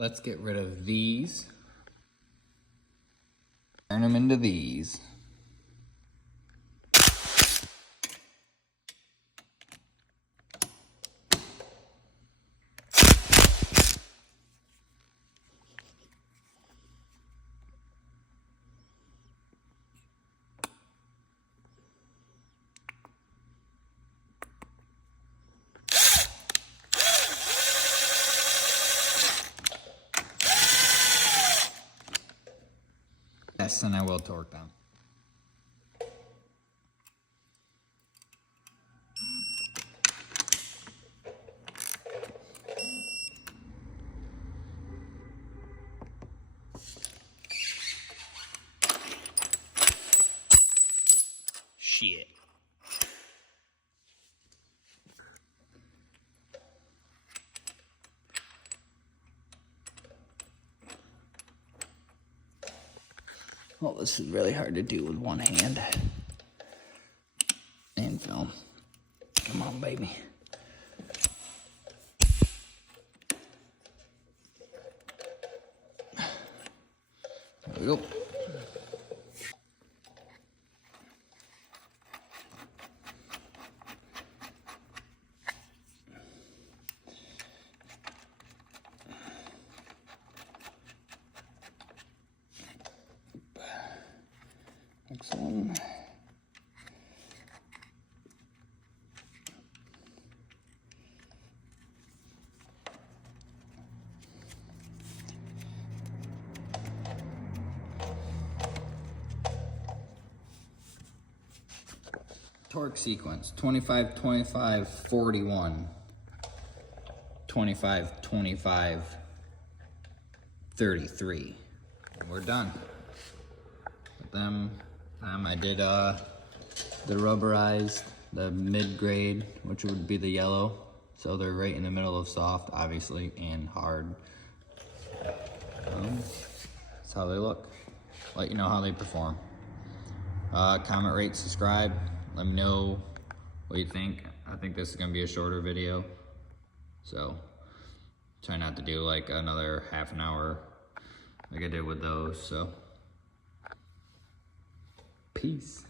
Let's get rid of these. Turn them into these. Yes, and I will torque them. Shit. Well, this is really hard to do with one hand. And film. Come on, baby. There we go. Luxon. Torque sequence 25, 25, 41, 25, 25, 33. We're done with them. I did the rubberized, the mid-grade, which would be the yellow. So they're right in the middle of soft, obviously, and hard. That's how they look. Let you know how they perform. Comment, rate, subscribe. Let me know what you think. I think this is gonna be a shorter video. So try not to do like another half an hour like I did with those, so. Peace.